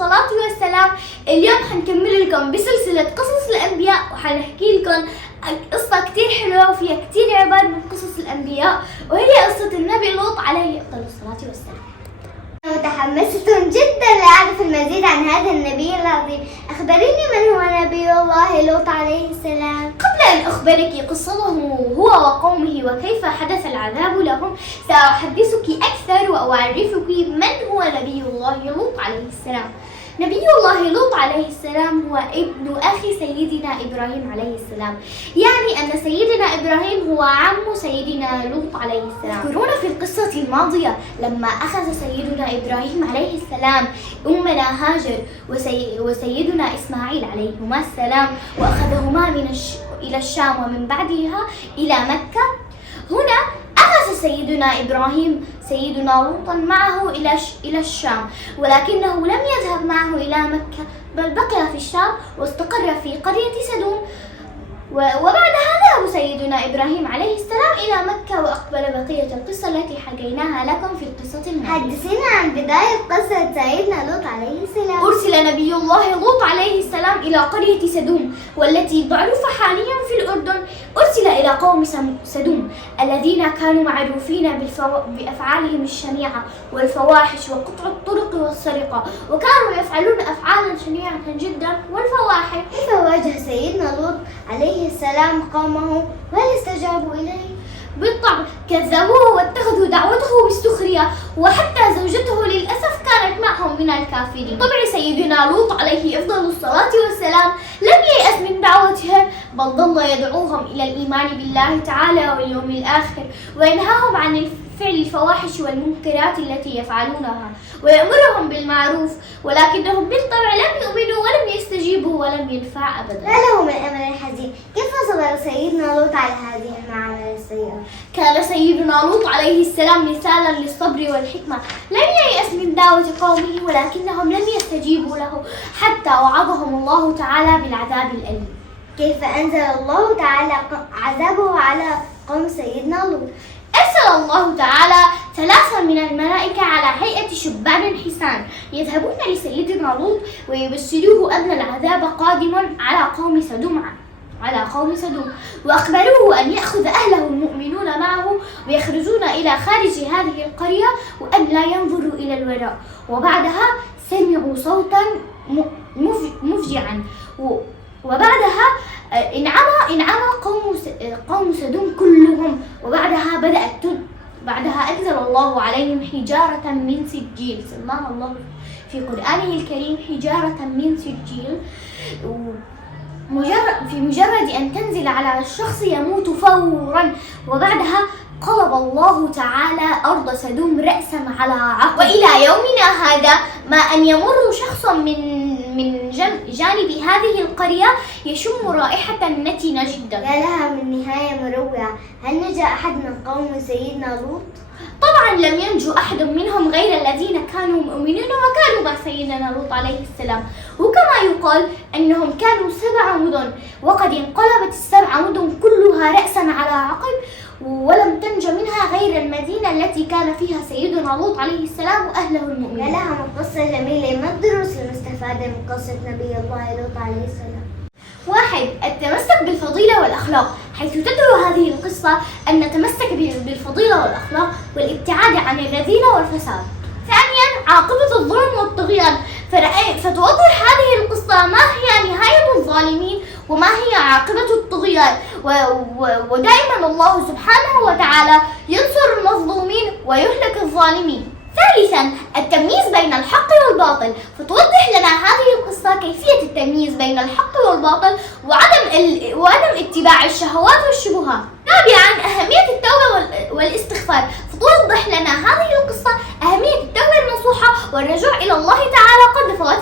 الصلاة والسلام. اليوم حنكمل لكم بسلسلة قصص الأنبياء، وحنحكي لكم قصة كتير حلوة وفيها كتير عبر من قصص الأنبياء، وهي قصة النبي لوط عليه أفضل الصلاة والسلام. متحمسة جدا لأعرف المزيد عن هذا النبي العظيم. أخبريني من هو نبي الله لوط عليه السلام؟ قبل أن أخبرك قصته هو وقومه وكيف حدث العذاب لهم، سأحدثك أكثر وأعرفك من هو نبي الله لوط عليه السلام. نبي الله لوط عليه السلام هو ابن أخي سيدنا إبراهيم عليه السلام، يعني أن سيدنا إبراهيم هو عم سيدنا لوط عليه السلام. تذكرون في القصة الماضية لما أخذ سيدنا إبراهيم عليه السلام أمنا هاجر وسيدنا إسماعيل عليهما السلام، وأخذهما إلى الشام ومن بعدها إلى مكة. هنا أخذ سيدنا إبراهيم سيدنا لوطا معه إلى الشام، ولكنه لم يذهب معه إلى مكة، بل بقي في الشام واستقر في قرية سدوم. وبعدها ذهب سيدنا إبراهيم عليه السلام إلى مكة، وأقبل بقية القصة التي حكيناها لكم في القصة الماضية. حدثينا عن بداية قصة سيدنا لوط عليه السلام. أرسل نبي الله لوط عليه السلام إلى قرية سدوم، والتي معروفة حاليا في الأردن. أرسل إلى قوم سدوم الذين كانوا معروفين بأفعالهم الشنيعة والفواحش وقطع الطرق والسرقة، وكانوا يفعلون أفعالا شنيعة جدا والفواحش. كيف واجه سيدنا لوط عليه السلام قومه وهل استجابوا إليه؟ بالطبع كذبوه واتخذوا دعوته بالسخرية، وحتى زوجته للأسف كانت معهم من الكافرين. طبعا سيدنا لوط عليه أفضل الصلاة والسلام لم ييأس من دعوتهم، بل ظل يدعوهم إلى الإيمان بالله تعالى واليوم الآخر، وينهاهم عن فعل الفواحش والمنكرات التي يفعلونها، ويأمرهم بالمعروف، ولكنهم بالطبع لم يؤمنوا ولم يستجيبوا ولم ينفع أبدا. ما له من أمر حزين. كيف صبر سيدنا لوط على هذه المعاملة السيئة؟ كان سيدنا لوط عليه السلام مثالا للصبر والحكمة، لم ييأس من دعوة قومه ولكنهم لم يستجيبوا له، حتى وعظهم الله تعالى بالعذاب الأليم. كيف أنزل الله تعالى عذابه على قوم سيدنا لوط؟ أرسل الله تعالى 3 من الملائكة على هيئة شبان حسان يذهبون لسيدنا لوط ويبشروه أن العذاب قادم على قوم سدوم، وأخبروه أن يأخذ أهله المؤمنون معه ويخرجون إلى خارج هذه القرية، وأن لا ينظروا إلى الوراء. وبعدها سمعوا صوتا مفجعا، وبعدها انعمى قوم سدوم كلهم. بعدها أنزل الله عليهم حجارة من سجيل، سماها الله في قرآنه الكريم حجارة من سجيل، في مجرد أن تنزل على الشخص يموت فورا. وبعدها قلب الله تعالى أرض سدوم رأسا على عقب، وإلى يومنا هذا ما أن يمر شخص من جانب هذه القرية يشم رائحة نتنة جدا. يا لها من نهاية مروعة. هل نجا أحد من قوم سيدنا لوط؟ طبعا لم ينجو أحد منهم غير الذين كانوا مؤمنين وكانوا مع سيدنا لوط عليه السلام. وكما يقال أنهم كانوا 7 مدن، وقد انقلبت ال7 مدن كلها رأسا على عقب، ولم تنج منها غير المدينة التي كان فيها سيدنا لوط عليه السلام وأهله المؤمنين. يا لها من قصة جميلة. ما الدروس المستفادة من قصة نبي الله لوط عليه السلام؟ 1. التمسك بالفضيلة والأخلاق، حيث تدعو هذه القصة أن نتمسك بالفضيلة والأخلاق والابتعاد عن الرذيلة والفساد. 2. عاقبة الظلم والطغيان، فتوضح هذه القصة ما هي نهاية الظالمين وما هي عاقبة الطغيان، ودائما الله سبحانه وتعالى ينصر المظلومين ويهلك الظالمين. 3. التمييز بين الحق والباطل، فتوضح لنا هذه القصة كيفية التمييز بين الحق والباطل وعدم اتباع الشهوات والشبهات. 4. أهمية التوبة والاستغفار، فتوضح لنا هذه القصة أهمية التوبة النصوحة والرجوع إلى الله تعالى قبل فوات